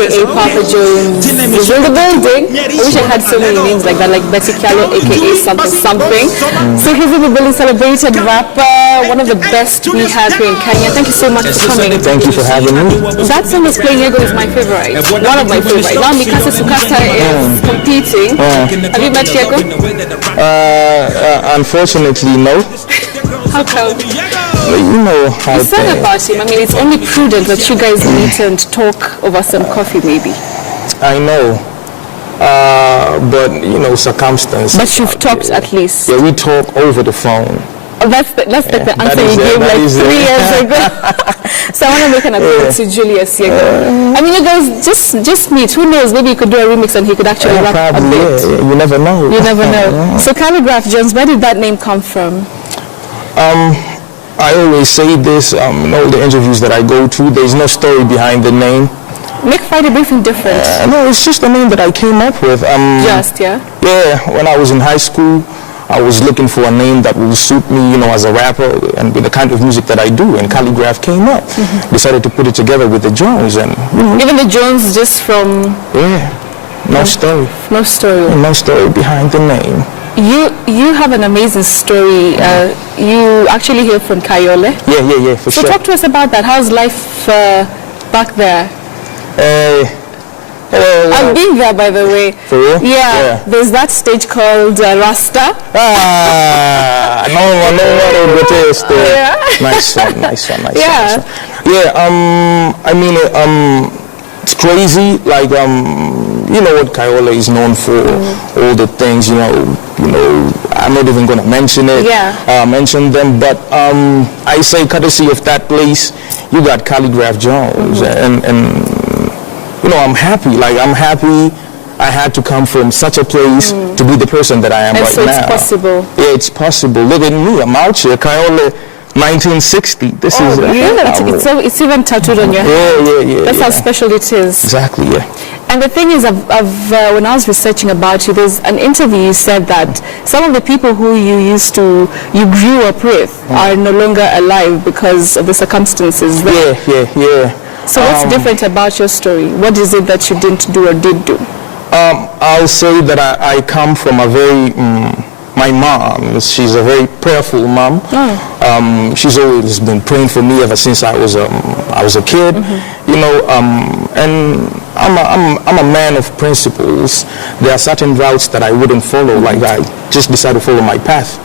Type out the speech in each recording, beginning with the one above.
aka Papa Jones, is in the building. I wish I had so many names like that, like Betty Callo, aka something. So he's in the building, celebrated rapper, one of the best we have here in Kenya. Thank you so much for coming. Thank you for having me. That song is playing Ego is my favorite, one of my favorites. Now Mikasa Sukasa is competing. Have you met Ego? Unfortunately, no. How come? You know how you sang about him. I mean, it's only prudent that you guys meet and talk over some coffee, maybe. I know. But, you know, circumstances. But you've talked at least. Yeah, we talk over the phone. Oh, that's the answer you gave like 3 years ago. So I want to make an appeal to Julius Yego. I mean, you guys just meet. Who knows? Maybe you could do a remix and he could actually rap a bit. You never know. You never know. So Khaligraph Jones, where did that name come from? I always say this in all the interviews that I go to. There's no story behind the name. Make Friday Briefing different. No, it's just a name that I came up with. Yeah? Yeah, when I was in high school, I was looking for a name that would suit me, you know, as a rapper and with the kind of music that I do. And Khaligraph came up. Decided to put it together with the Jones. And even the Jones just from... Yeah, no story. No story. No story behind the name. You have an amazing story. You actually hail from Kayole. Yeah, for sure. So talk to us about that. How's life back there? I've been there, by the way. For real? Yeah. There's that stage called Rasta. No one would taste it. Nice one. Yeah. I mean, it's crazy. Like, you know what Kayole is known for, all the things, you know, I'm not even going to mention it, mention them, but I say courtesy of that place, you got Khaligraph Jones, and you know, I'm happy I had to come from such a place to be the person that I am right now. And so it's possible. Yeah, it's possible. Look at me, I'm out here, Kayole 1960. This is it's even tattooed on your hand. Yeah. That's how special it is. Exactly, yeah. And the thing is, when I was researching about you, there's an interview you said that some of the people who you grew up with are no longer alive because of the circumstances there. Yeah. So what's different about your story? What is it that you didn't do or did do? I'll say that I come from a very... my mom, she's a very prayerful mom. She's always been praying for me ever since I was a kid, you know. And I'm a man of principles. There are certain routes that I wouldn't follow. Like I just decided to follow my path,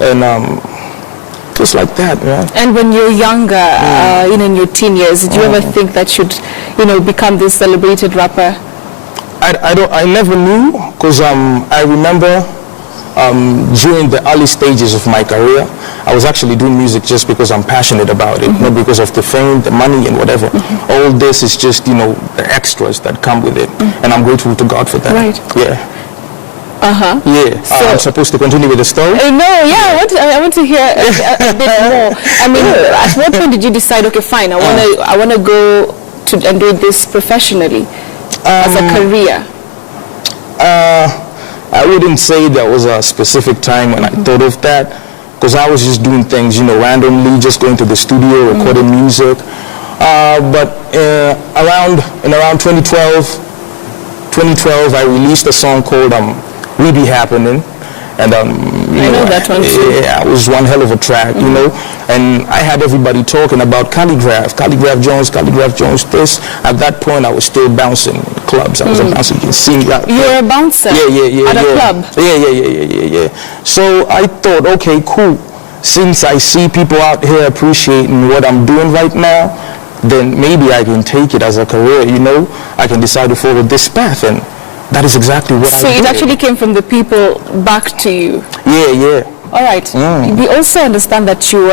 and just like that. Yeah. And when you're younger, in your teen years, did you ever think that you'd, become this celebrated rapper? I never knew, because I remember. During the early stages of my career, I was actually doing music just because I'm passionate about it, not because of the fame, the money, and whatever. All this is just, the extras that come with it, and I'm grateful to God for that. Right. Yeah. Yeah. So, I'm supposed to continue with the story? No, yeah, I want to hear a bit more. I mean, at what point did you decide, okay, fine, I want to go to and do this professionally as a career? I wouldn't say there was a specific time when I thought of that, because I was just doing things, randomly, just going to the studio, recording music. But around 2012, I released a song called "We Be Happening," and I know that one too. Yeah, it was one hell of a track, and I had everybody talking about Khaligraph Jones. This at that point, I was still bouncing in clubs. I was a bouncer. You can see that. You were a bouncer. Yeah. At a club. Yeah. So I thought, okay, cool. Since I see people out here appreciating what I'm doing right now, then maybe I can take it as a career. I can decide to follow this path, and that is exactly what I did. So it actually came from the people back to you? Yeah. All right. We also understand that you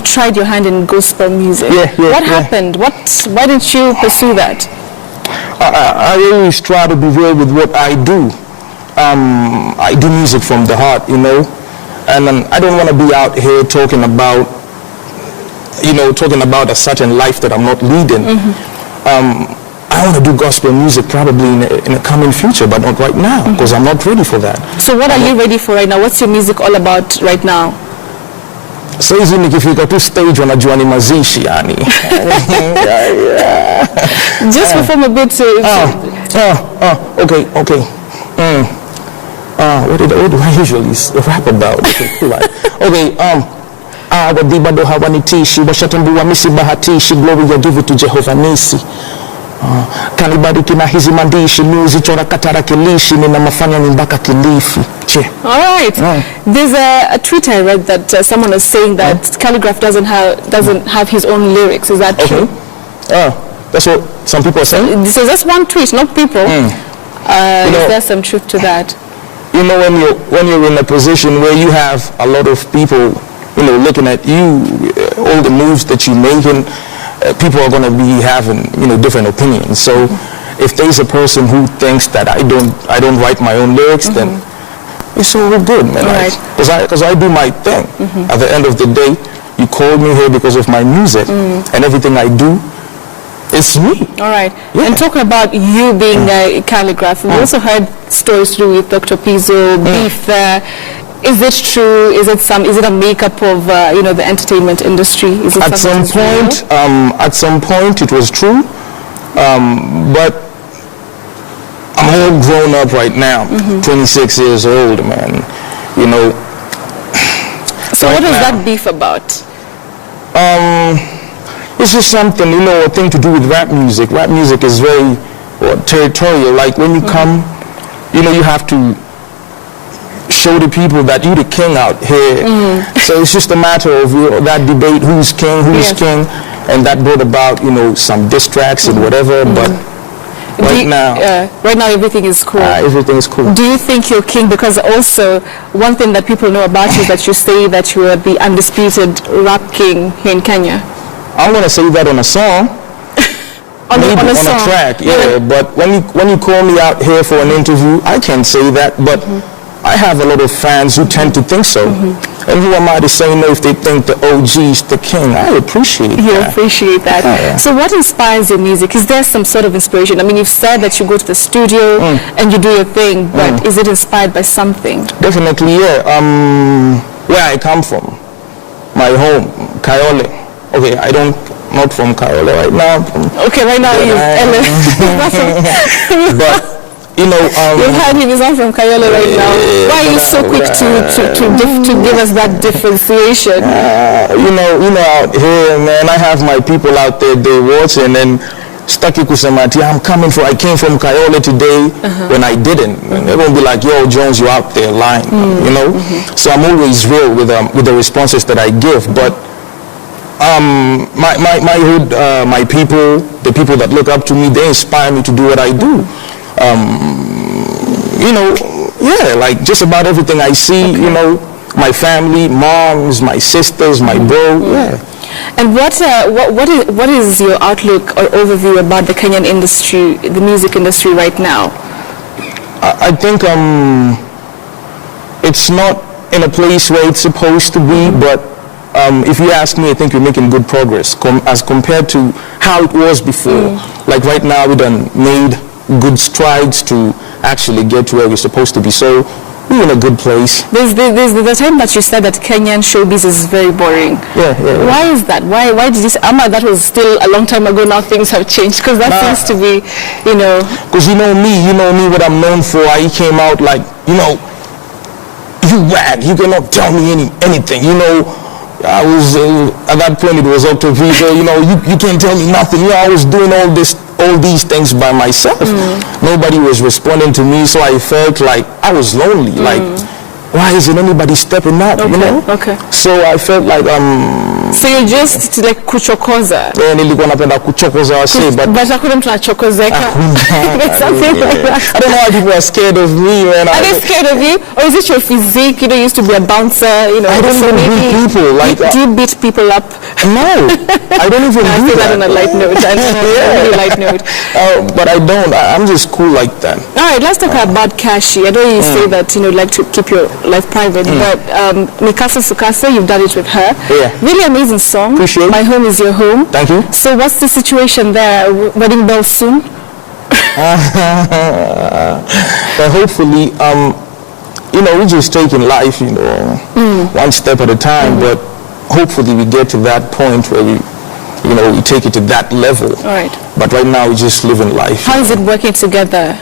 tried your hand in gospel music. Yeah. What happened? Why didn't you pursue that? I always try to be real with what I do. I do music from the heart, and I don't want to be out here talking about a certain life that I'm not leading. I want to do gospel music probably in a coming future, but not right now, because I'm not ready for that. So what are you ready for right now? What's your music all about right now? Saizi nikifika tu stage wanajua ni mazishi yani. Just perform a bit. Okay. What do I usually rap about? Okay, wadi bado hawanitishi, washatambua misi bahatishi, glory ya give it to Jehovah Nisi. Kanibariki na hizi mandishi, muzi chora katarakilishi, nina mafanya mpaka Kilifi. All right. There's a tweet I read that someone was saying that Khaligraph doesn't have his own lyrics. Is that true? That's what some people are saying. So that's one tweet, not people. Is there some truth to that? You know, when you're in a position where you have a lot of people, looking at you, all the moves that you're making, people are going to be having, different opinions. So if there's a person who thinks that I don't write my own lyrics, then it's all good, man. Right. Because I do my thing. At the end of the day, you called me here because of my music, and everything I do, it's me. All right. Yeah. And talking about you being a Khaligraph, we also heard stories to do with Dr. Pizzo, beef there. Is it true? Is it a makeup of the entertainment industry? Is it at some point it was true, but I'm all grown up right now. 26 years old, man. So right what is that beef about? It's just something, a thing to do with rap music. Rap music is very territorial. Like when you come, you have to show the people that you're the king out here. So it's just a matter of that debate, who's king, and that brought about, some diss tracks and whatever, but right now everything is cool. Everything is cool. Do you think you're king? Because also, one thing that people know about you is that you say that you are the undisputed rap king here in Kenya. I'm going to say that on a song. on a track, yeah. But when you call me out here for an interview, I can say that, but I have a lot of fans who tend to think so. And who am I to say no if they think the OG's the king? I appreciate that. You appreciate that. Yeah. So what inspires your music? Is there some sort of inspiration? I mean, you've said that you go to the studio and you do your thing, but is it inspired by something? Definitely, yeah. Where I come from, my home, Kayole. Okay, not from Kayole right now. Okay, right now he's Ellis. But you've heard him, he's not from Kayole right now. Why are you so quick to give us that differentiation? Out here, man, I have my people out there, they watching, and Staki Kusamati, I came from Kayole today when I didn't. And they're going to be like, yo, Jones, you're out there lying, So I'm always real with the responses that I give, but my hood, my people, the people that look up to me, they inspire me to do what I do. Like just about everything I see, my family, moms, my sisters, my bro, And what is your outlook or overview about the Kenyan industry, the music industry right now? I think it's not in a place where it's supposed to be, but if you ask me, I think we're making good progress as compared to how it was before. Like right now, we done made good strides to actually get to where we're supposed to be. So we're in a good place. There's the time that you said that Kenyan showbiz is very boring. Yeah. Why is that? Why did you say, that was still a long time ago, now things have changed? Because that seems to be, Because you know me, what I'm known for. I came out like, you rag, you cannot tell me anything, I was, at that point it was Dr. Pizzo, you can't tell me nothing. I was doing all these things by myself. Nobody was responding to me, so I felt like I was lonely. Like, why isn't anybody stepping up, Okay. So I felt like, So you're just like kuchokoza? Nilikuwa napenda kuchokoza wase, but hakuna mtu anachokozeka? Something like that. I don't know why people are scared of me, man. Are they scared of you? Or is it your physique? You used to be a bouncer, I don't even beat people. Like, do you beat people up? No, I don't even I do say that. that on a light note. Really light note. But I don't. I'm just cool like that. All right, let's talk about Kashi. I know you say that you like to keep your life private, but Mikasa Sukasa, you've done it with her. Yeah. Really amazing song. Appreciate it. My Home Is Your Home. Thank you. So what's the situation there? Wedding bells soon? But hopefully, we're just taking life, one step at a time. But hopefully we get to that point where we take it to that level. All right. But right now we're just living life. How is it working together?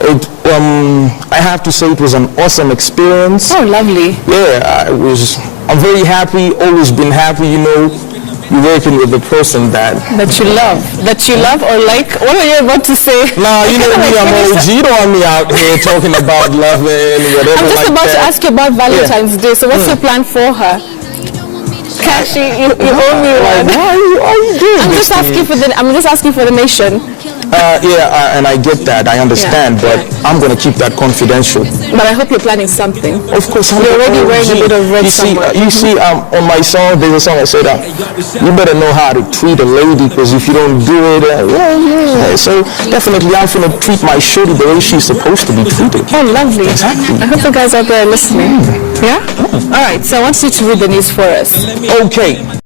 I have to say it was an awesome experience. Oh, lovely. Yeah, I'm very happy, always been happy, you're working with the person that you love or like. What are you about to say? Nah, you know me, I'm OG. You don't want me out here talking about loving, whatever. I'm just about to ask you about Valentine's Day. So what's your plan for her? Cashy, you owe me one. Why are you doing I'm this? I'm just asking for the nation. And I get that, I understand, but I'm going to keep that confidential. But I hope you're planning something. Of course, you're already wearing a bit of red somewhere. You see, on my song, there's a song I said, you better know how to treat a lady, because if you don't do it, so definitely I'm going to treat my shorty the way she's supposed to be treated. Oh, lovely. Exactly. I hope the guys out there are listening. Yeah? All right, so I want you to read the news for us. Okay.